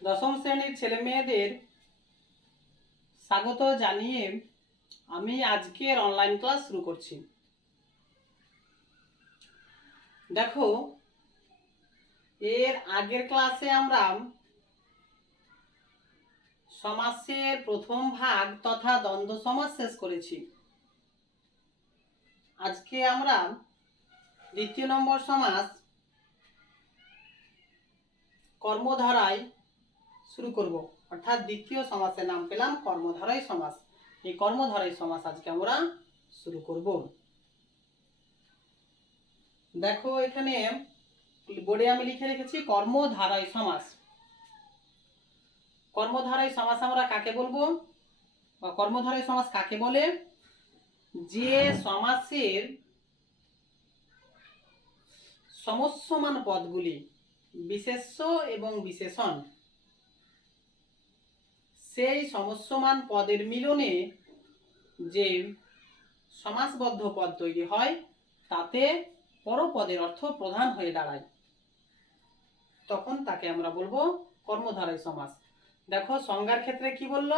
দশম শ্রেণীর ছেলে মেয়েদের স্বাগত জানিয়ে আমি আজকের অনলাইন ক্লাস শুরু করছি। দেখো, এর আগের ক্লাসে আমরা সমাসের প্রথম ভাগ তথা দ্বন্দ্ব সমাস শেষ করেছি। আজকে আমরা দ্বিতীয় নম্বর সমাস কর্মধারায় শুরু করব, অর্থাৎ দ্বিতীয় সমাসের নাম পেলাম কর্মধারয় সমাস। এই কর্মধারয় সমাস আজকে আমরা শুরু করব। দেখো, এখানে বোর্ডে আমি লিখে রেখেছি কর্মধারয় সমাস। কর্মধারয় সমাস আমরা কাকে বলবো বা কর্মধারয় সমাস কাকে বলে? যে সমাসের সমস্যমান পদগুলি বিশেষ্য এবং বিশেষণ সেই সমস্যমান পদের মিলনে যে সমাসবদ্ধ পদ তৈরি হয় তাতে পরপদের অর্থ প্রধান হয়ে দাঁড়ায়, তখন তাকে আমরা বলবো কর্মধারয় সমাস। দেখো, সংজ্ঞার ক্ষেত্রে কি বলল?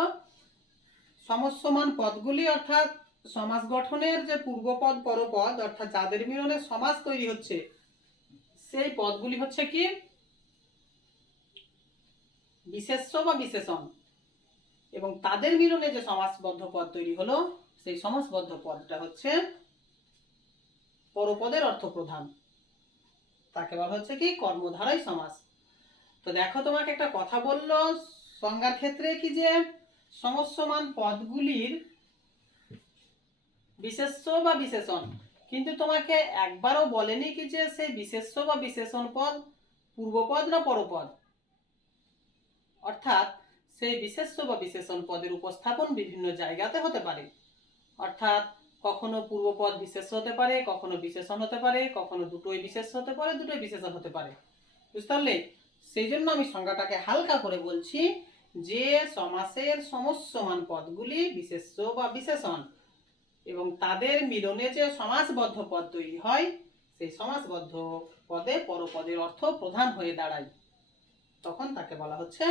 সমস্যমান পদগুলি অর্থাৎ সমাস গঠনের যে পূর্বপদ পরপদ অর্থাৎ যাদের মিলনে সমাস তৈরি হচ্ছে সেই পদগুলি হচ্ছে কি বিশেষ্য বা বিশেষণ, এবং তাদের মিলনে যে সমাসবদ্ধ পদ তৈরি হলো সেই সমাসবদ্ধ পদটা হচ্ছে পরপদের অর্থ প্রধান, তাকে বলা হচ্ছে কি কর্মধারয় সমাস। তো দেখো, তোমাকে একটা কথা বললো সংজ্ঞার ক্ষেত্রে কি যে সমস্যমান পদগুলির বিশেষ্য বা বিশেষণ, কিন্তু তোমাকে একবারও বলেনি কি যে সেই বিশেষ্য বা বিশেষণ পদ পূর্বপদ না পরপদ, অর্থাৎ সেই বিশেষ্য বা বিশেষণ পদের উপস্থাপন বিভিন্ন জায়গাতে হতে পারে, অর্থাৎ কখনো পূর্বপদ বিশেষ্য হতে পারে, কখনো বিশেষণ হতে পারে, কখনো দুটোই বিশেষ্য হতে পারে, দুটোই বিশেষণ হতে পারে। বুঝতে পারলে? সেই জন্য আমি সংজ্ঞাটাকে হালকা করে বলছি যে সমাসের সমস্যমান পদগুলি বিশেষ্য বা বিশেষণ এবং তাদের মিলনে যে সমাসবদ্ধ পদ তৈরি হয় সেই সমাসবদ্ধ পদে পরপদের অর্থ প্রধান হয়ে দাঁড়ায়, তখন তাকে বলা হচ্ছে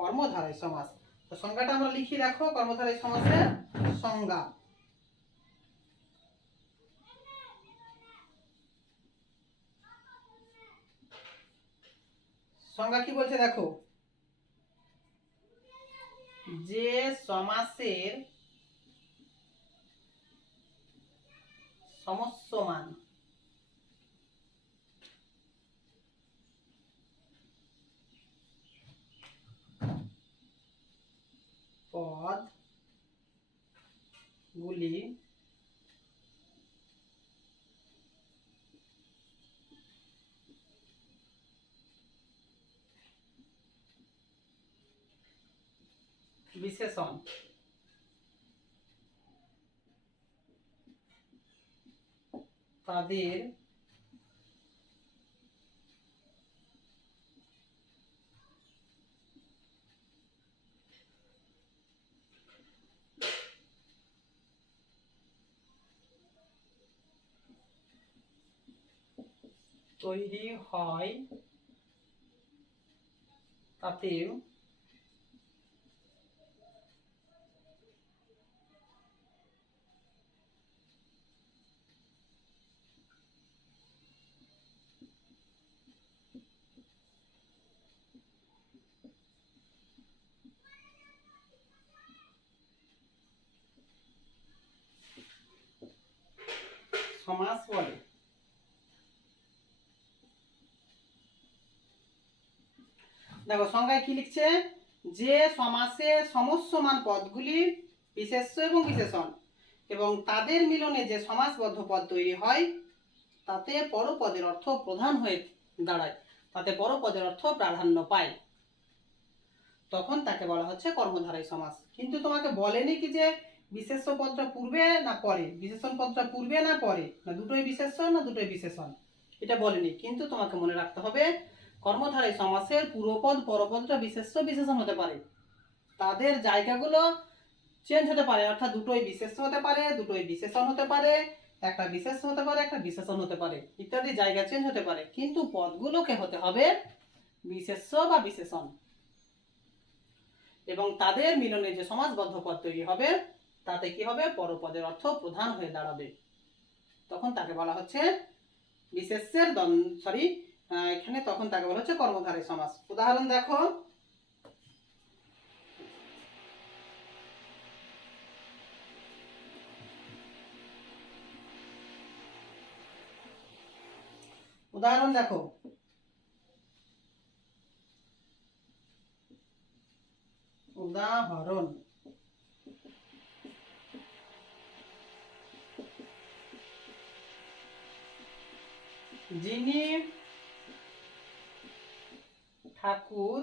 কর্মধারয় সমাস। তো সংজ্ঞাটা আমরা লিখি, রাখো কর্মধারয় সমাসের সংজ্ঞা। সংজ্ঞা কি বলছে দেখো, যে সমাসের সমস্যমান পদ গুলি বিশেষণ তাদের তৈরি হয় তাতে সমাস বলে। দেখো, সংজ্ঞায় কি লিখছে, যে সমাসে সমস্যমান পদগুলি বিশেষ্য এবং বিশেষণ এবং তাদের মিলনে যে সমাসবদ্ধ পদ তৈরি হয় তাতে পরপদের অর্থ প্রধান হয়ে দাঁড়ায়, তাতে পরপদের অর্থ প্রাধান্য পায়, তখন তাকে বলা হচ্ছে কর্মধারয় সমাস। কিন্তু তোমাকে বলেনি কি যে বিশেষ্য পদটা পূর্বে না পরে, বিশেষণ পদটা পূর্বে না পরে, না দুটোই বিশেষ্য না দুটোই বিশেষণ, এটা বলেনি। কিন্তু তোমাকে মনে রাখতে হবে কর্মধারয় সমাসের পূর্বপদ পরপদটা বিশেষ্য বিশেষণ হতে পারে, তাদের জায়গাগুলো চেঞ্জ হতে পারে, অর্থাৎ দুটোই বিশেষ্য হতে পারে, দুটোই বিশেষণ হতে পারে, একটা বিশেষ্য হতে পারে, একটা বিশেষণ হতে পারে, ইত্যাদি জায়গা চেঞ্জ হতে পারে, কিন্তু পদগুলোকে হতে হবে বিশেষ্য বা বিশেষণ। এবং তাদের মিলনে যে সমাসবদ্ধ পদ তৈরি হবে তাতে কি হবে, পরপদের অর্থ প্রধান হয়ে দাঁড়াবে, তখন তাকে বলা হচ্ছে বিশেষ্যের এখানে তখন তাকে বলা হচ্ছে কর্মধারী সমাস। উদাহরণ দেখো, উদাহরণ দেখো, উদাহরণ যিনি ঠাকুর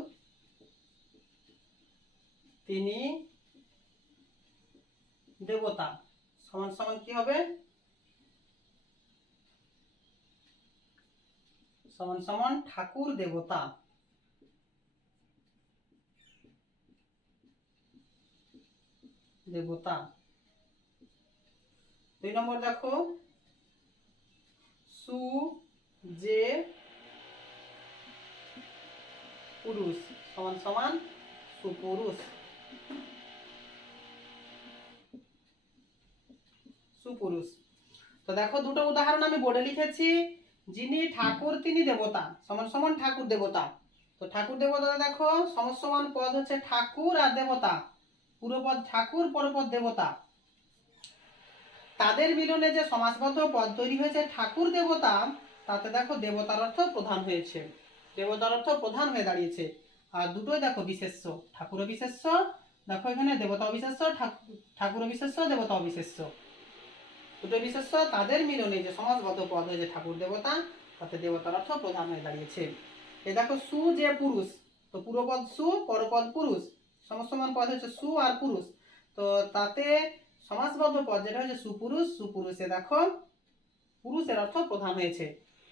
তিনি দেবতা, সমান সমান কি হবে, সমান সমান ঠাকুর দেবতা। দেবতা। 2 নম্বর দেখো, সু যে পুরুষ, সমান সমান সুপুরুষ। সুপুরুষ। তো দেখো দুটো উদাহরণ আমি বোর্ডে লিখেছি। যিনি ঠাকুর তিনি দেবতা, সমান সমান ঠাকুর দেবতা। তো ঠাকুর দেবতা দেখো সমসমান পদ হচ্ছে ঠাকুর আর দেবতা, পুরোপদ ঠাকুর পরপদ দেবতা। তাদের মিলনে যে সমাসবদ্ধ পদ তৈরি হয়েছে ঠাকুর দেবতা, তাতে দেখো দেবতার অর্থ প্রধান হয়েছে, দেবতার অর্থ প্রধান হয়ে দাঁড়িয়েছে। আর দুটোই দেখো বিশেষ্য, ঠাকুর বিশেষ্য, দেখো এখানে দেবতা বিশেষ্য, ঠাকুর বিশেষ্য, দেবতা বিশেষ্য, দুটো বিশেষ্য। তাদের মিলনে যে সমাসবদ্ধ পদ হয়েছে ঠাকুর দেবতা, তাতে দেবতার অর্থ প্রধান হয়ে দাঁড়িয়েছে। এই দেখো সু যে পুরুষ, তো পুরোপদ সু পরপদ পুরুষ, সমসমান পদ হচ্ছে সু আর পুরুষ। তো তাতে সমাসবদ্ধ পদ যেটা হচ্ছে সুপুরুষ, সুপুরুষে দেখো পুরুষের অর্থ প্রধান হয়েছে।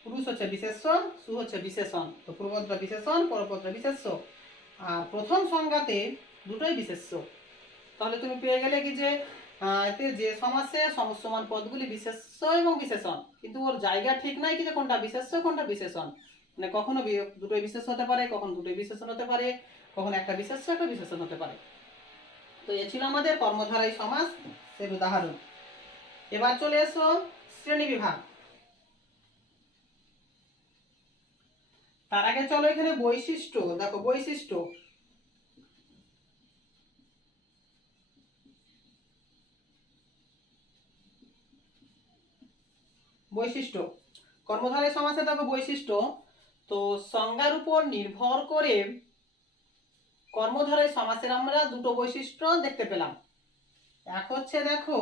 পুরুষ হচ্ছে বিশেষ্য, সু হচ্ছে বিশেষণ। তো পূর্বপদটা বিশেষণ, পরপদটা বিশেষ্য। আর প্রথম সংজ্ঞাতে দুটোই বিশেষ্য। তাহলে তুমি পেয়ে গেলে কি যে এতে যে সমাসে সমসমান পদগুলি বিশেষ্য এবং বিশেষণ, কিন্তু ওর জায়গা ঠিক নাই কি যে কোনটা বিশেষ্য কোনটা বিশেষণ। মানে কখনো দুটোই বিশেষ হতে পারে, কখন দুটোই বিশেষণ হতে পারে, কখন একটা বিশেষ্য একটা বিশেষণ হতে পারে। তো এ ছিল আমাদের কর্মধারী সমাস এর উদাহরণ। এবার চলে এসো শ্রেণী বিভাগ। তার আগে চলো এখানে বৈশিষ্ট্য দেখো, বৈশিষ্ট্য। বৈশিষ্ট্য কর্মধারী সমাসে দেখো বৈশিষ্ট্য। তো সংজ্ঞার উপর নির্ভর করে কর্মধারী সমাসের আমরা দুটো বৈশিষ্ট্য দেখতে পেলাম। এক হচ্ছে দেখো,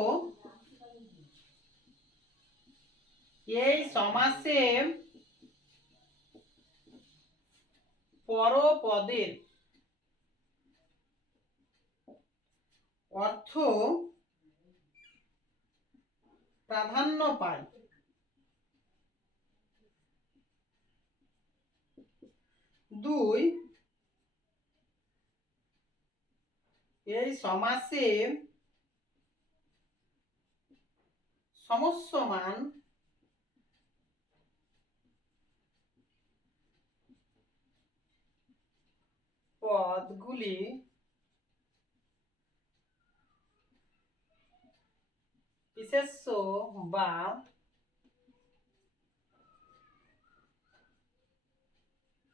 এই সমাসে পরপদের অর্থ প্রাধান্য পায়। 2, এই সমাসে সমস্যমান পদগুলি বিশেষ্য বা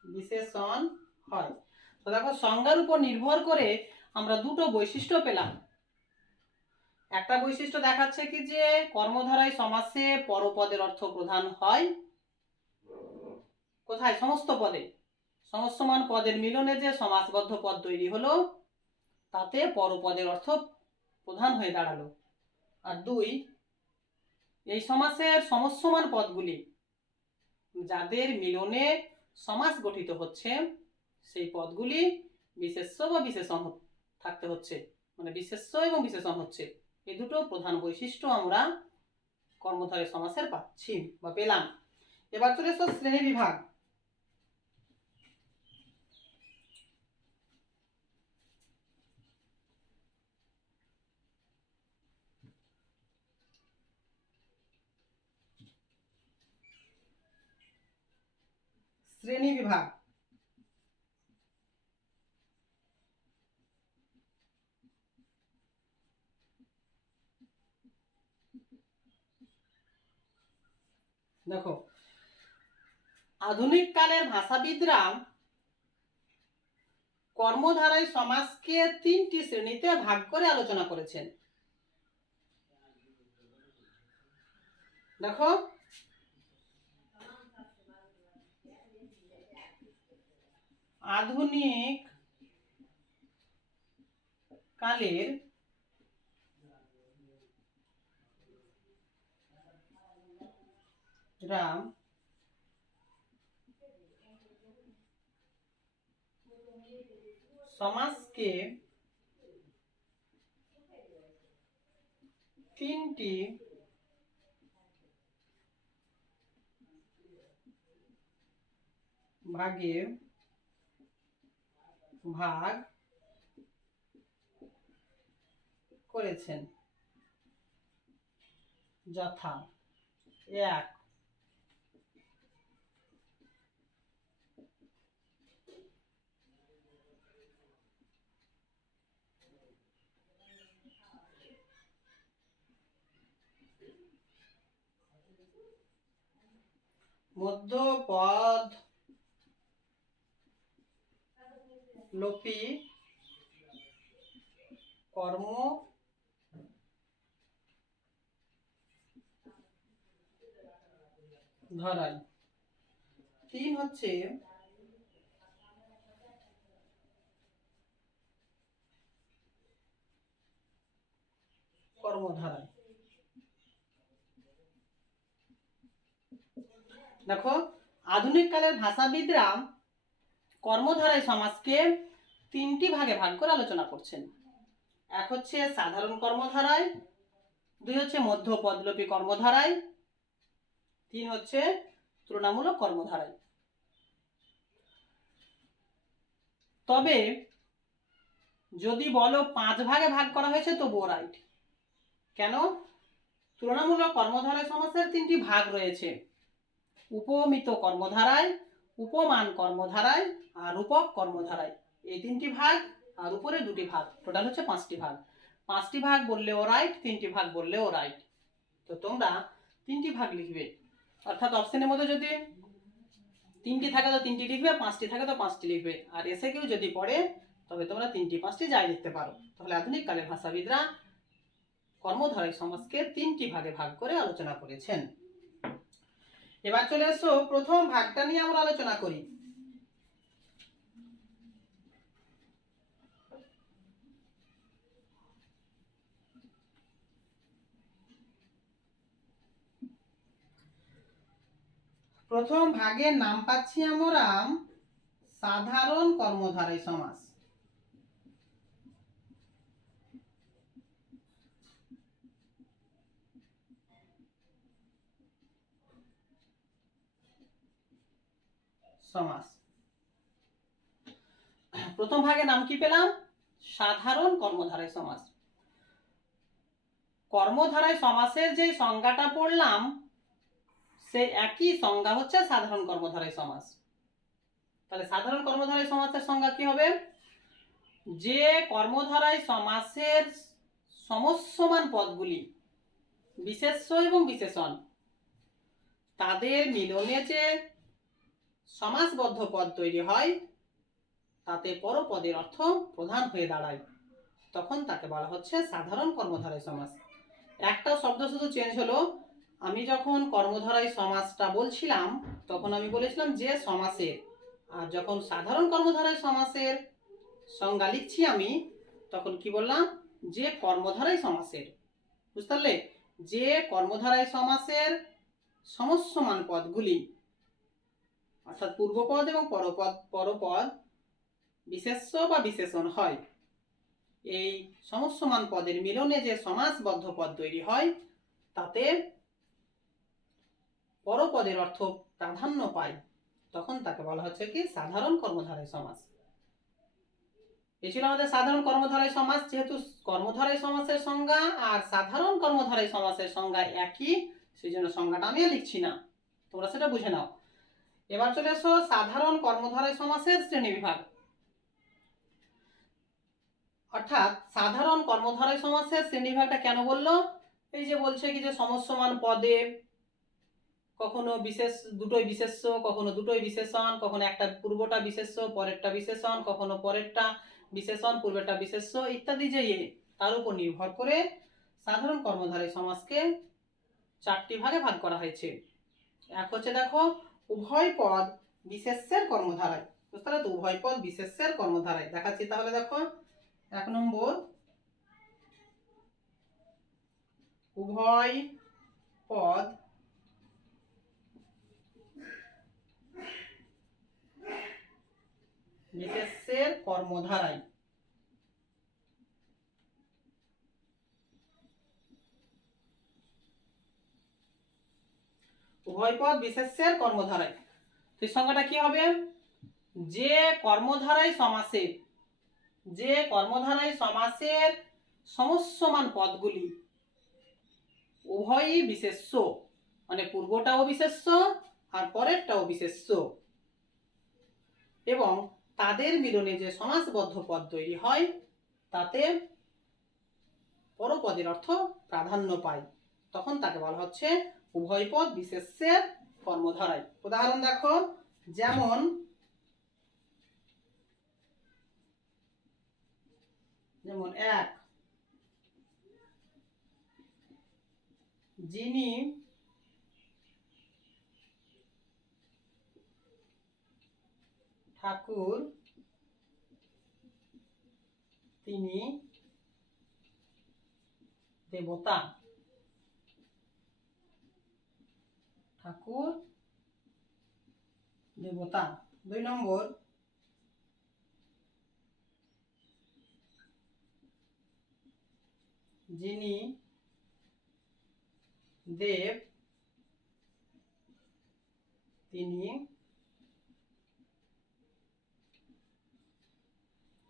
বিশেষণ হয়। তো দেখো সংজ্ঞার উপর নির্ভর করে আমরা দুটো বৈশিষ্ট্য পেলাম। একটা বৈশিষ্ট্য দেখাচ্ছে কি যে কর্মধারী সমাসে পরপদের অর্থ প্রধান হয়। কোথায়? সমস্ত পদে। সমস্যমান পদের মিলনে যে সমাসবদ্ধ পদ তৈরি হলো তাতে পরপদের অর্থ প্রধান হয়ে দাঁড়ালো। আর 2, এই সমাসের সমস্যমান পদগুলি যাদের মিলনে সমাস গঠিত হচ্ছে সেই পদগুলি বিশেষ্য বা বিশেষণ থাকতে হচ্ছে, মানে বিশেষ্য এবং বিশেষণ হচ্ছে। এই দুটো প্রধান বৈশিষ্ট্য আমরা কর্মধারী সমাসের পাচ্ছি বা পেলাম। এবার চলে এসো শ্রেণী বিভাগ। শ্রেণী বিভাগ দেখো, আধুনিক কালের ভাষাবিদরা কর্মধারায় সমাসকে 3টি শ্রেণীতে ভাগ করে আলোচনা করেছেন। দেখো, আধুনিক কালের সমাসকে 3টি ভাগে ভাগ করেছেন, যথা 1, মধ্যপদ লোপী কর্মধারায়। 3 হচ্ছে কর্মধারায়। দেখো, আধুনিক কালের ভাষাবিদরা কর্মধারায় সমাসকে 3টি ভাগে ভাগ করে আলোচনা করছেন। 1 হচ্ছে সাধারণ কর্মধারায়, 2 হচ্ছে মধ্যপদলোপী কর্মধারায়, 3 হচ্ছে তুলনামূলক কর্মধারায়। তবে যদি বলো 5 ভাগে ভাগ করা হয়েছে তবুও রাইট। কেন? তুলনামূলক কর্মধারায় সমাসের 3টি ভাগ রয়েছে, উপমিত কর্মধারায়, উপমান কর্মধারায় আর রূপক কর্মধারায়। এই 3টি ভাগ আর উপরে 2টি ভাগ, টোটাল হচ্ছে 5টি ভাগ। 5টি ভাগ বললেও রাইট, 3টি ভাগ বললেও রাইট। তো তোমরা 3টি ভাগ লিখবে, অর্থাৎ অপশনের মধ্যে যদি 3টি থাকে তো 3টি লিখবে, 5টি থাকে তো 5টি লিখবে। আর এসে কেউ যদি পড়ে তবে তোমরা 3টি 5টি যাই লিখতে পারো। তাহলে আধুনিক কালের ভাষাবিদরা কর্মধারায় সমাসকে 3টি ভাগে ভাগ করে আলোচনা করেছেন। এবার চলে এসো প্রথম ভাগটা নিয়ে আমরা আলোচনা করি। প্রথম ভাগের নাম পাচ্ছি আমরা সাধারণ কর্মধারায় সমাস। সমাস প্রথম ভাগের নাম কি পেলাম? সাধারণ কর্মধারায় সমাস। কর্মধারায় সমাসের যে সংজ্ঞাটা পড়লাম সেই একই সংজ্ঞা হচ্ছে সাধারণ কর্মধারায় সমাস। তাহলে সাধারণ কর্মধারায় সমাসের সংজ্ঞা কি হবে? যে কর্মধারায় সমাসের সমস্যমান পদগুলি বিশেষ্য এবং বিশেষণ তাদের মিলনে যে সমাসবদ্ধ পদ তৈরি হয় তাতে পরপদের অর্থ প্রধান হয়ে দাঁড়ায়, তখন তাকে বলা হচ্ছে সাধারণ কর্মধারায় সমাস। একটা শব্দ শুধু চেঞ্জ হলো। আমি যখন কর্মধারায় সমাসটা বলছিলাম তখন আমি বলেছিলাম যে সমাসের, আর যখন সাধারণ কর্মধারায় সমাসের সংজ্ঞা লিখছি আমি তখন কি বললাম? যে কর্মধারায় সমাসের। বুঝতে পারলে? যে কর্মধারায় সমাসের সমস্যমান পদগুলি অর্থাৎ পূর্বপদ এবং পরপদ বিশেষ্য বা বিশেষণ হয়, এই সমস্যমান পদের মিলনে যে সমাসবদ্ধ পদ তৈরি হয় তাতে পরপদের অর্থ প্রাধান্য পায়, তখন তাকে বলা হচ্ছে কি সাধারণ কর্মধারায় সমাস। এই ছিল আমাদের সাধারণ কর্মধারায় সমাস। যেহেতু কর্মধারায় সমাসের সংজ্ঞা আর সাধারণ কর্মধারায় সমাসের সংজ্ঞা একই, সেই জন্য সংজ্ঞাটা আমি লিখছি না, তোমরা সেটা বুঝে নাও। এবার চলে এসো সাধারণ কর্মধারায় সমাসের শ্রেণীবিভাগ। অর্থাৎ সাধারণ কর্মধারায় সমাসের শ্রেণীবিভাগটা কেন বললো? এই যে বলছে কি যে সমস্যমান পদে কখনো বিশেষ দুটোই বিশেষ্য, কখনো দুটোই বিশেষণ, কখনো একটা পূর্বটা বিশেষ্য পরেরটা বিশেষণ, কখনো পরেরটা বিশেষণ পূর্বেরটা বিশেষ্য ইত্যাদি যে তার উপর নির্ভর করে সাধারণ কর্মধারী সমাসকে 4টি ভাগে ভাগ করা হয়েছে। এক হচ্ছে দেখো উভয় পদ বিশেষ্যের কর্মধারায়, বুঝতে পারলে তো, উভয় পদ বিশেষ্যের কর্মধারায় দেখাচ্ছি। তাহলে দেখো 1 নম্বর উভয় পদ বিশেষ্যের কর্মধারায়। উভয় পদ বিশেষ্যের কর্মধারায়, তো সংজ্ঞাটা কি হবে? যে কর্মধারায় সমাসের সমস্যমান পদগুলি উভয়ই বিশেষ্য, মানে পূর্বটাও বিশেষ্য আর পরেরটাও বিশেষ্য, এবং তাদের মিলনে যে সমাসবদ্ধ পদ তৈরি হয় তাতে পরপদের অর্থ প্রাধান্য পায়, তখন তাকে বলা হচ্ছে উভয় পদ বিশেষ্যের কর্মধারায়। উদাহরণ দেখো, যেমন এক, যিনি ঠাকুর তিনি দেবতা। ঠাকুর দেবতা। 2 নম্বর, যিনি দেব তিনি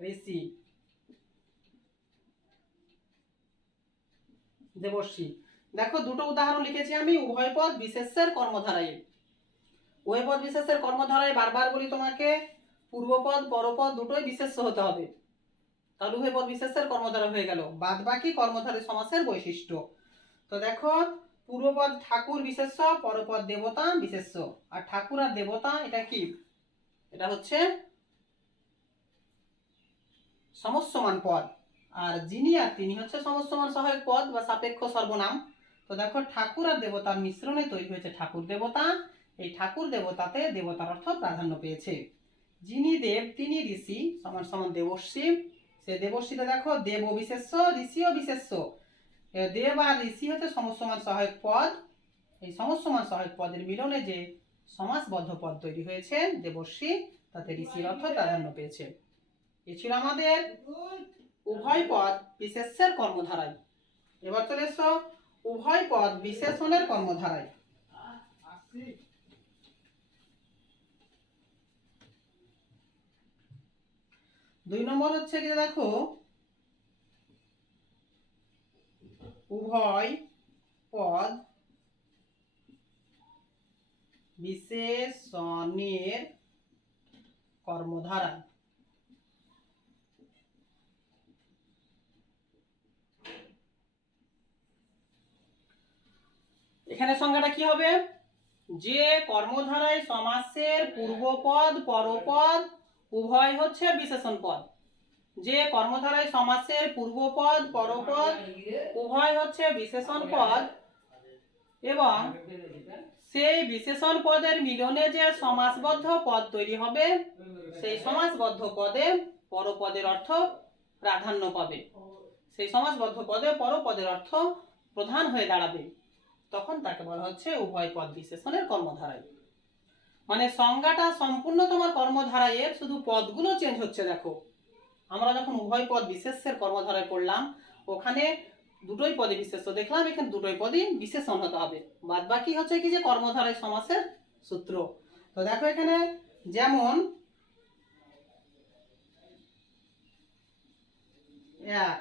ঋষি দেবর্ষী। দেখো দুটো উদাহরণ লিখেছি আমি উভয় পদ বিশেষ্যের কর্মধারায়। উভয় পদ বিশেষ্যের কর্মধারায় বারবার বলি তোমাকে পূর্বপদ পরপদ দুটোই বিশেষ্য হতে হবে, তাহলে উভয় পদ বিশেষ্যের কর্মধারা হয়ে গেল। বাদ বাকি কর্মধারী সমাসের বৈশিষ্ট্য। তো দেখো পূর্বপদ ঠাকুর বিশেষ্য, পরপদ দেবতা বিশেষ্য। আর ঠাকুর আর দেবতা এটা কি? এটা হচ্ছে সমস্যমান পদ, আর যিনি আর তিনি হচ্ছে সমস্যমান সহায়ক পদ বা সাপেক্ষ সর্বনাম। তো দেখো ঠাকুর আর দেবতার মিশ্রণে তৈরি হয়েছে ঠাকুর দেবতা। এই ঠাকুর দেবতাতে দেবতার অর্থ প্রাধান্য পেয়েছে। যিনি দেব তিনি ঋষি সমান সমান দেবর্ষী। সে দেবর্ষীতে দেখো দেব বিশেষ্য ঋষিও বিশেষ্য। দেব আর ঋষি হচ্ছে সমস্যমান সহায়ক পদ। এই সমস্যমান সহায়ক পদের মিলনে যে সমাসবদ্ধ পদ তৈরি হয়েছে দেবর্ষী, তাতে ঋষির অর্থ প্রাধান্য পেয়েছে। এ ছিল আমাদের উভয় পদ বিশেষ্যের কর্মধারায়। এবার চলে এসো উভয় পদ বিশেষণের কর্মধারায়। 2 নম্বর হচ্ছে কি দেখো উভয় পদ বিশেষণের কর্মধারায়। এখানে সংজ্ঞাটা কি হবে? যে কর্মধারায় সমাসের পূর্বপদ পরপদ উভয় হচ্ছে বিশেষণ পদ। যে কর্মধারায় সমাসের পূর্বপদ পরপদ উভয় হচ্ছে বিশেষণ পদ, এবং সেই বিশেষণ পদের মিলনে যে সমাসবদ্ধ পদ তৈরি হবে সেই সমাসবদ্ধ পদে পরপদের অর্থ প্রাধান্য পাবে, সেই সমাসবদ্ধ পদে পরপদের অর্থ প্রধান হয়ে দাঁড়াবে, তখন তাকে বলা হচ্ছে উভয় পদ বিশেষণের কর্মধারায়। মানে সংজ্ঞাটা সম্পূর্ণ তোমার কর্মধারায়, শুধু পদগুলো চেঞ্জ হচ্ছে। দেখো আমরা যখন উভয় পদ বিশেষ্যের কর্মধারায় পড়লাম ওখানে দুটোই পদে বিশেষ্য দেখলাম, এখানে দুটোই পদই বিশেষণ হতে হবে, বাদ বাকি হচ্ছে কি যে কর্মধারায় সমাসের সূত্র। তো দেখো এখানে যেমন এক,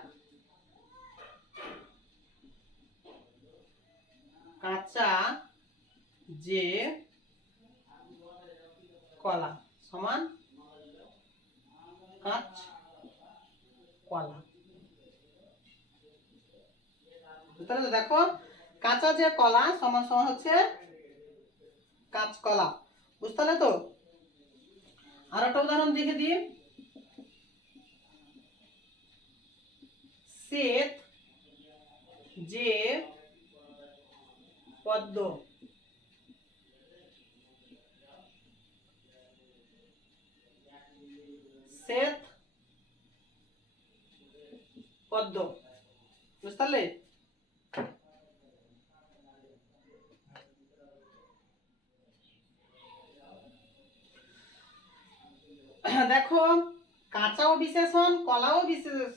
কাঁচা যে কলা সমান কাঁচ কলা। তাহলে দেখো কাঁচা যে কলা সমান সমান হচ্ছে কাঁচকলা। বুঝতে পারলে তো? আর একটা উদাহরণ দেখে দিই। শ্বেত যে পদ্ম, শ্বেত পদ্ম। বুঝতে পারলে? দেখো, কাঁচাও বিশেষণ, কলাও বিশেষ,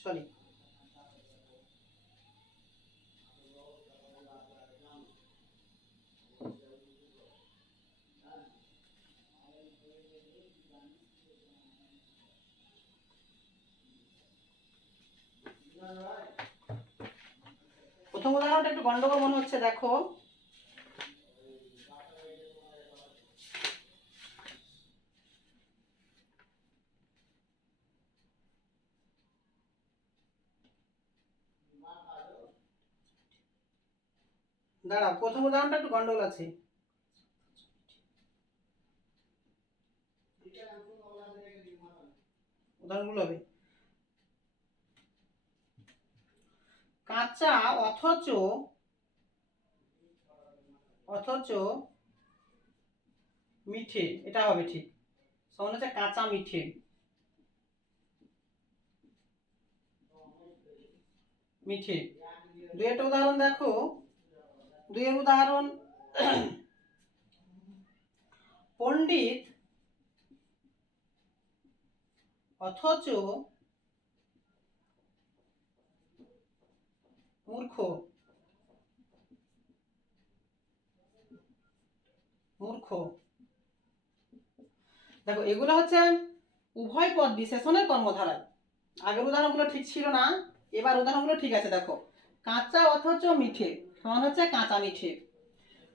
সরি, প্রথম উদাহরণটা একটু গন্ডগোল মনে হচ্ছে। দেখো, দাঁড়াও, প্রথম উদাহরণটা একটু গন্ডগোল আছে। উদাহরণগুলো হবে কাঁচা অথচ অথচ মিঠে, এটা হবে ঠিক। সমান হচ্ছে কাঁচা মিঠে। মিঠে। দুই একটা উদাহরণ দেখো। দুইয়ের উদাহরণ, পণ্ডিত অথচ মূর্খ। মূর্খ। দেখো, এগুলো হচ্ছে উভয় পদ বিশেষণের কর্মধারায়। আগের উদাহরণগুলো ঠিক ছিল না, এবার উদাহরণগুলো ঠিক আছে। দেখো, কাঁচা অথচ মিঠে সমান হচ্ছে কাঁচা মিঠে।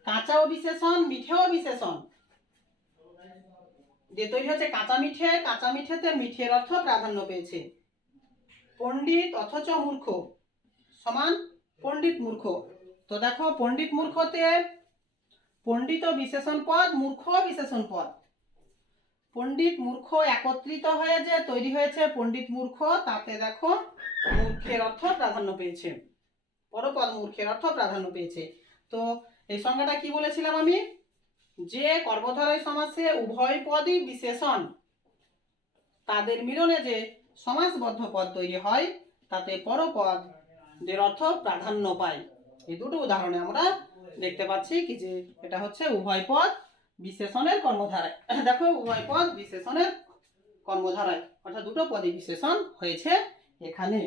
কাঁচাও বিশেষণ, মিঠেও বিশেষণ যে তৈরি হচ্ছে কাঁচা মিঠে। কাঁচা মিঠেতে মিঠের অর্থ প্রাধান্য পেয়েছে। পণ্ডিত অথচ মূর্খ সমান পণ্ডিত মূর্খ। তো দেখো, পণ্ডিত মূর্খতে পণ্ডিত বিশেষণ পদ, মূর্খ বিশেষণ পদ। পণ্ডিত মূর্খ একত্রিত হয়ে যে তৈরি হয়েছে পণ্ডিত মূর্খ, তাতে দেখো মূর্খের অর্থ প্রাধান্য পেয়েছে। পরপদ মূর্খের অর্থ প্রাধান্য পেয়েছে। তো এই সংজ্ঞাটা কি বলেছিলাম আমি? যে কর্মধারয় সমাসে উভয় পদই বিশেষণ, তাদের মিলনে যে সমাসবদ্ধ পদ তৈরি হয়, তাতে পরপদের অর্থ প্রাধান্য পায়। এই দুটো উদাহরণে আমরা দেখতে পাচ্ছি কি যে এটা হচ্ছে উভয় পদ বিশেষণের কর্মধারায়। দেখো, উভয় পদ বিশেষণের কর্মধারায়, অর্থাৎ দুটো পদই বিশেষণ হয়েছে এখানে।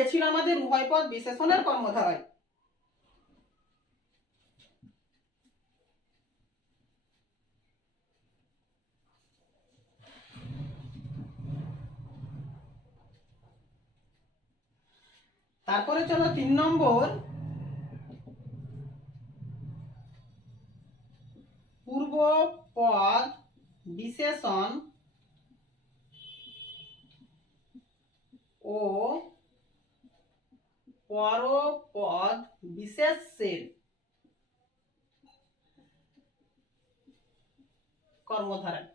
এ ছিল আমাদের উভয় পদ বিশেষণের কর্মধারায়। তারপরে চলো 3 নম্বর, পূর্ব পদ বিশেষণ ও পরপদ বিশেষের কর্মধারায়।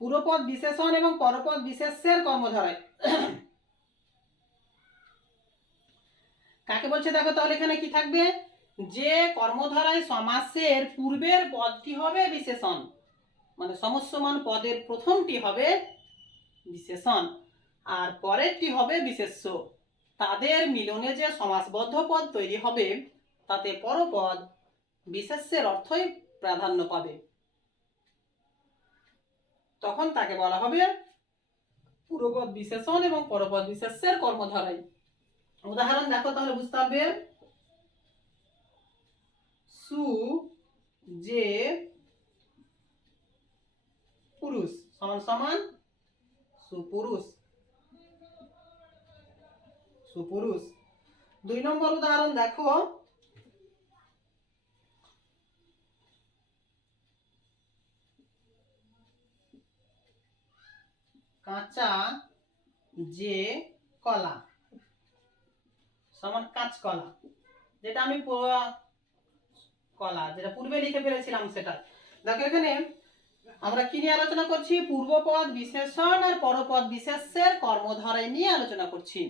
পূর্বপদ বিশেষণ এবং পরপদ বিশেষের কর্মধারায় কাকে বলছে? দেখো, তাহলে এখানে কি থাকবে? যে কর্মধারায় সমাসের পূর্বের পদটি হবে বিশেষণ, মানে সমস্যমান পদের প্রথমটি হবে বিশেষণ আর পরেরটি হবে বিশেষ্য, তাদের মিলনে যে সমাসবদ্ধ পদ তৈরি হবে, তাতে পরপদ বিশেষ্যের অর্থই প্রাধান্য পাবে। তখন তাকে বলা হবে পূর্বপদ বিশেষণ এবং পরপদ বিশেষ্যের কর্মধারায়। উদাহরণ দেখো, তাহলে বুঝতে হবে। সু যে পুরুষ সমান সমান সুপুরুষ। সুপুরুষ। 2 নম্বর উদাহরণ দেখো, কাঁচা যে কলা সমান কাঁচকলা, যেটা আমি কলা যেটা পূর্বে লিখে ফেলেছিলাম সেটা। দেখো এখানে আমরা কি নিয়ে আলোচনা করছি? পূর্বপদ বিশেষণ আর পরপদ বিশেষ্যের কর্মধারায় নিয়ে আলোচনা করছি।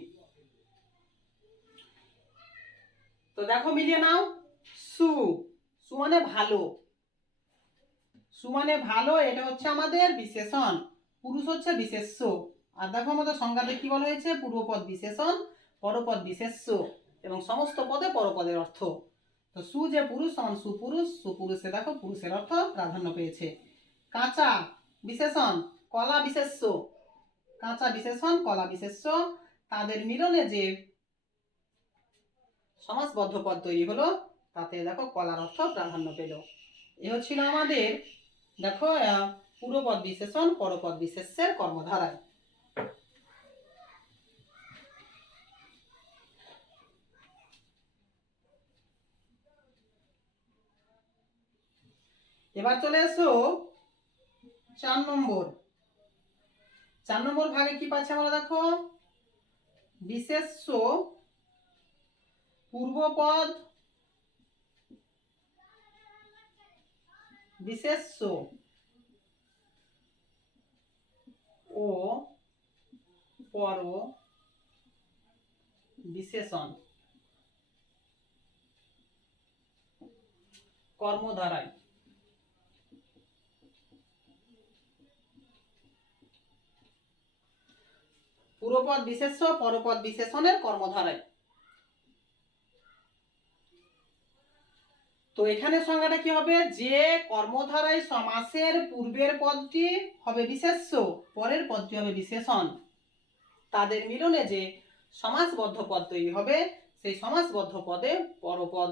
তো দেখো মিলিয়ে নাও। সু, সু মানে ভালো, সু মানে ভালো, এটা হচ্ছে আমাদের বিশেষণ, পুরুষ হচ্ছে বিশেষ্য। আর দেখো আমাদের সংজ্ঞাতে কি বলা হয়েছে? পূর্বপদ বিশেষণ, পরপদ বিশেষ্য এবং সমস্ত পদে পরপদের অর্থ। তো সু যে পুরুষ সমান সুপুরুষ, সুপুরুষে দেখো পুরুষের অর্থ প্রাধান্য পেয়েছে। কাঁচা বিশেষণ, কলা বিশেষ্য, কাঁচা বিশেষণ কলা বিশেষ্য, তাদের মিলনে যে সমাসবদ্ধ পদ তৈরি হলো তাতে দেখো কলার অর্থ প্রাধান্য পেল। এ হচ্ছিল আমাদের দেখো পূর্বপদ বিশেষণ পরপদ বিশেষ্যের কর্মধারায়। এবার চলে এসো 4 নম্বর। 4 নম্বর ভাগে কি পাচ্ছি আমরা? দেখো বিশেষ্য পূর্বপদ বিশেষ্য ও পর বিশেষণ কর্মধারায়। পূর্বপদ বিশেষ্য পরপদ বিশেষণের কর্মধারায়। তো এখানে সংজ্ঞাটা কি হবে? যে কর্মধারায় সমাসের পূর্বের পদটি হবে বিশেষ্য, পরের পদটি হবে বিশেষণ, তাদের মিলনে যে সমাসবদ্ধ পদ তৈরি হবে সেই সমাসবদ্ধ পদে পরপদ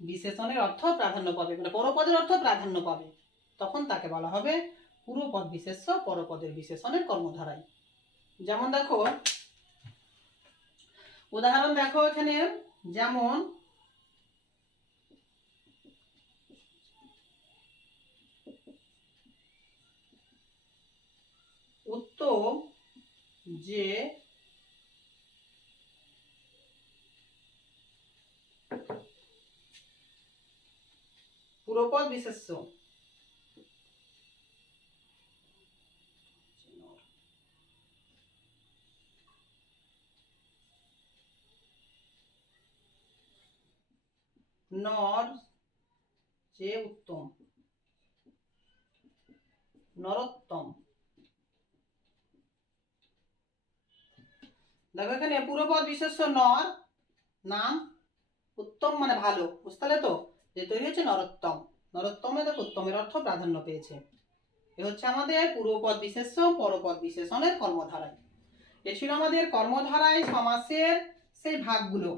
বিশেষণের অর্থ প্রাধান্য পাবে, মানে পরপদের অর্থ প্রাধান্য পাবে, তখন তাকে বলা হবে পূর্বপদ বিশেষ্য পরপদের বিশেষণের কর্মধারায়। যেমন দেখো উদাহরণ দেখো এখানে, যেমন উত্তম যে পূর্বপদ বিশেষ্য, নর যে উত্তম, নরোত্তম। দেখো এখানে পূর্বপদ বিশেষ্য নর, নাম, উত্তম মানে ভালো, বুঝতে পারলে তো? যে তৈরি হচ্ছে নরোত্তম, নরোত্তমে দেখো উত্তমের অর্থ প্রাধান্য পেয়েছে। এ হচ্ছে আমাদের পূর্বপদ বিশেষ্য পরপদ বিশেষণের কর্মধারায়। এ ছিল আমাদের কর্মধারায় সমাসের সেই ভাগগুলো।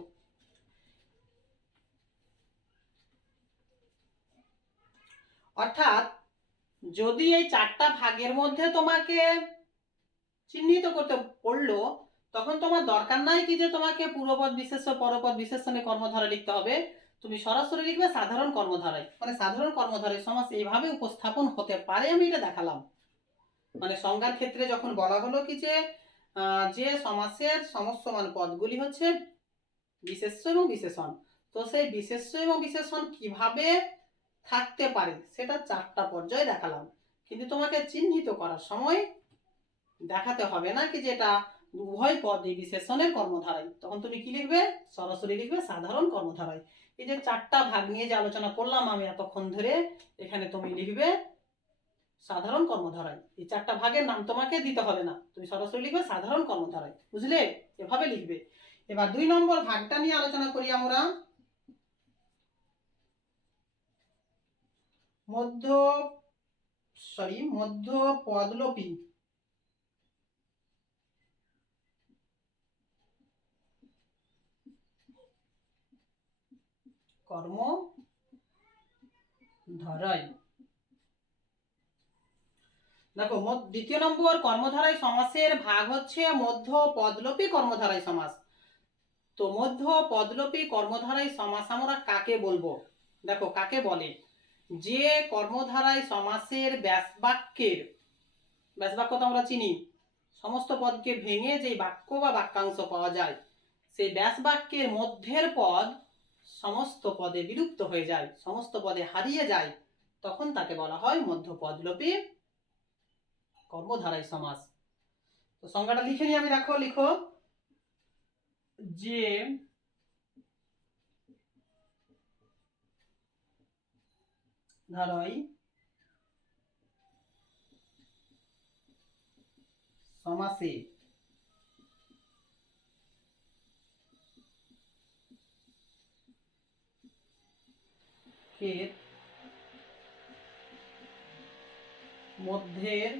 অর্থাৎ যদি এই 4টা ভাগের মধ্যে তোমাকে চিহ্নিত করতে পড়লো, তখন তোমার দরকার নাই কি যে তোমাকে পূর্বপদ বিশেষ্য পরপদ বিশেষণের কর্মধারা লিখতে হবে, তুমি সরাসরি লিখবে সাধারণ কর্মধারায়। মানে সাধারণ কর্মধারায় সমাস এইভাবে উপস্থাপন হতে পারে, আমি এটা দেখালাম। মানে সংজ্ঞার ক্ষেত্রে যখন বলা হলো কি যে যে সমাসের সমস্যমান পদগুলি হচ্ছে বিশেষ্য এবং বিশেষণ, তো সেই বিশেষ্য এবং বিশেষণ কিভাবে থাকতে পারে সেটা 4টা পর্যায়ে দেখালাম। কিন্তু তোমাকে চিহ্নিত করার সময় দেখাতে হবে না কি যে এটা উভয় পদই বিশেষণের কর্মধারায়, তখন তুমি কি লিখবে? সরাসরি লিখবে সাধারণ কর্মধারায়। এই যে 4টা ভাগ নিয়ে যে আলোচনা করলাম আমি এতক্ষণ ধরে, এখানে তুমি লিখবে সাধারণ কর্মধারায়। এই 4টা ভাগের নাম তোমাকে দিতে হবে না, তুমি সরাসরি লিখবে সাধারণ কর্মধারায়, বুঝলে? এভাবে লিখবে। এবার 2 নম্বর ভাগটা নিয়ে আলোচনা করি আমরা। মধ্য পদলোপী কর্মধারায়। দেখো 2য় নম্বর কর্মধারায় সমাসের ভাগ হচ্ছে মধ্য পদলোপী কর্মধারায় সমাস। তো মধ্য পদলোপী কর্মধারায় সমাস আমরা কাকে বলবো? দেখো কাকে বলে? যে কর্মধারায় সমাসের ব্যাসবাক্যের, ব্যাসবাক্য তো আমরা চিনি, সমস্ত পদকে ভেঙে যে বাক্য বা বাক্যাংশ পাওয়া যায়, সেই ব্যাস বাক্যের মধ্যের পদ সমস্ত পদে বিলুপ্ত হয়ে যায়, সমস্ত পদে হারিয়ে যায়, তখন তাকে বলা হয় মধ্যপদলোপী কর্মধারয় সমাস। তো সংজ্ঞাটা লিখে নিই আমি, দেখো লিখো, যে ধারয় সমাসে এর মধ্যের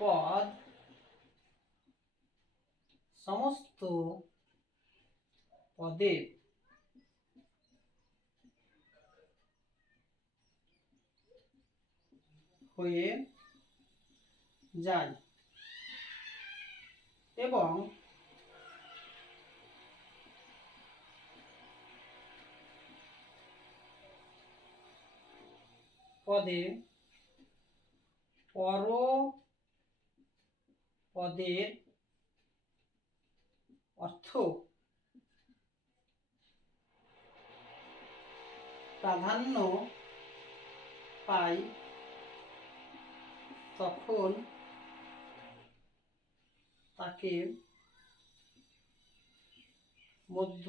পদ সমস্ত পদে হয়ে যায় এবং পদে পর পদের অর্থ প্রাধান্য পায়, তখন তাকে মধ্য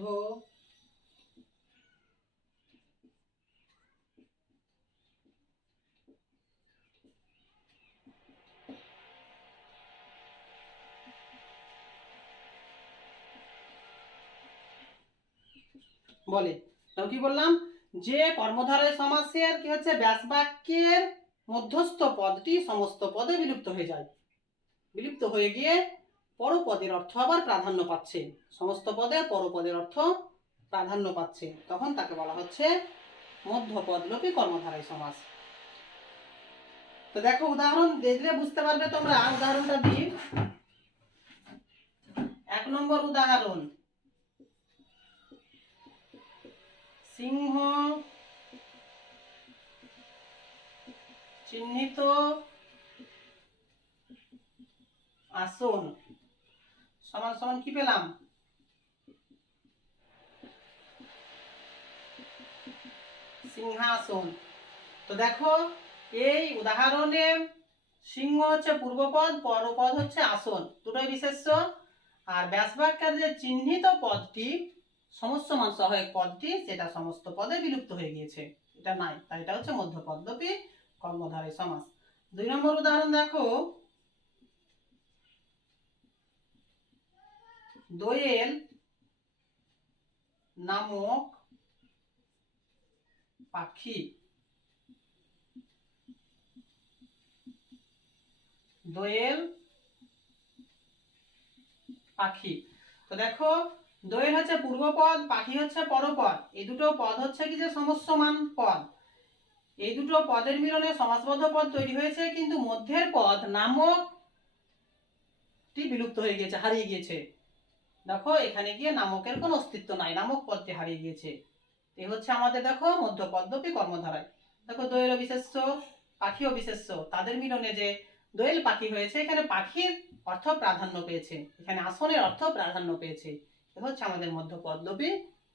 বলে। তো কি বললাম, যে কর্মধারয় সমাসের কি হচ্ছে, ব্যাস বাক্যের মধ্যস্থ পদটি সমস্ত পদে বিলুপ্ত হয়ে যায়, বিলুপ্ত হয়ে গিয়ে পরপদের অর্থ আবার প্রাধান্য পাচ্ছে, সমস্ত পদে পরপদের অর্থ প্রাধান্য পাচ্ছে, তখন তাকে বলা হচ্ছে মধ্যপদলোপী কর্মধারয় সমাস। তো দেখো উদাহরণ দেখলে বুঝতে পারবে তোমরা, উদাহরণটা দিই। 1 নম্বর উদাহরণ, সিংহ চিহ্নিত আসন সমান সমান কি পেলাম, সিংহাসন। তো দেখো এই উদাহরণে সিংহ হচ্ছে পূর্বপদ, পরপদ হচ্ছে আসন, দুটোই বিশেষ্য। আর ব্যাস বাক্যের যে চিহ্নিত পদটি সমস্যমান সহায়ক পদটি, সেটা সমস্ত পদে বিলুপ্ত হয়ে গিয়েছে, এটা নাই, তাই এটা হচ্ছে মধ্যপদলোপী কর্মধারয় সমাস। 2 নম্বর উদাহরণ দেখো, দোয়েল নামক পাখি, দোয়েল পাখি। তো দেখো দোয়েল হচ্ছে পূর্বপদ, পাখি হচ্ছে পরপদ, এই দুটো পদ হচ্ছে কি যে সমস্যমান পদ, এই দুটো পদের মিলনে সমাসবদ্ধ পদ তৈরি হয়েছে, কিন্তু মধ্যের পদ নামকটি বিলুপ্ত হয়ে গিয়েছে, হারিয়ে গিয়েছে। দেখো এখানে গিয়ে নামকের কোনো অস্তিত্ব নাই, নামক পদটি হারিয়ে গিয়েছে। এই হচ্ছে আমাদের দেখো মধ্যপদলোপী কর্মধারয়। দেখো দোয়েল বিশেষ্য, পাখিও বিশেষ্য, তাদের মিলনে যে দোয়েল পাখি হয়েছে, এখানে পাখির অর্থ প্রাধান্য পেয়েছে, এখানে আসনের অর্থ প্রাধান্য পেয়েছে। এ হচ্ছে আমাদের মধ্যপদলোপী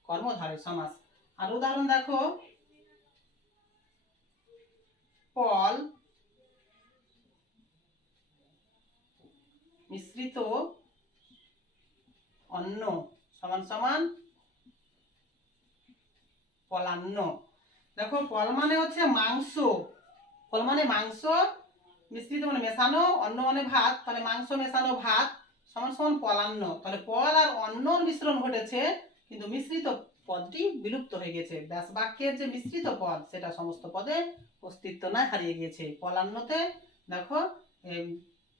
কর্মধারয় সমাস। আর উদাহরণ দেখো, ফল মিশ্রিত অন্ন সমান সমান ফলান্ন। দেখো ফল মানে হচ্ছে মাংস, ফল মানে মাংস, মিশ্রিত মানে মেশানো, অন্ন মানে ভাত, তাহলে মাংস মেশানো ভাত সমান সমান ফলান্ন। তাহলে ফল আর অন্নর মিশ্রণ ঘটেছে, কিন্তু মিশ্রিত পদটি বিলুপ্ত হয়ে গেছে, ব্যাস বাক্যের যে মিশ্রিত পদ সেটা সমস্ত পদে অস্তিত্ব নাই, হারিয়ে গিয়েছে। ফলান্নতে দেখো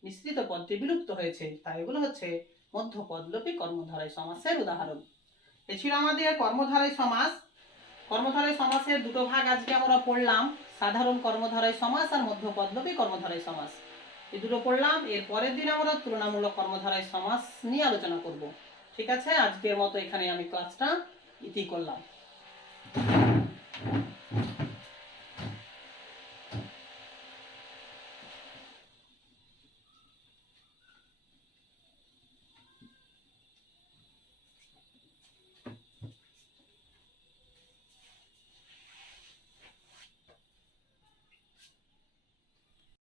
মিশ্রিত পদটি বিলুপ্ত হয়েছে, তাই এগুলো হচ্ছে মধ্যপদলোপী কর্মধারয় সমাসের উদাহরণ। এ ছিল আমাদের কর্মধারয় সমাস। কর্মধারয় সমাসের দুটো ভাগ আজকে আমরা পড়লাম, সাধারণ কর্মধারয় সমাস আর মধ্যপদলোপী কর্মধারয় সমাস, এই দুটো পড়লাম। এর পরের দিন আমরা তুলনামূলক কর্মধারয় সমাস নিয়ে আলোচনা করব। ঠিক আছে, আজকের মতো এখানে আমি ক্লাসটা ইতি করলাম।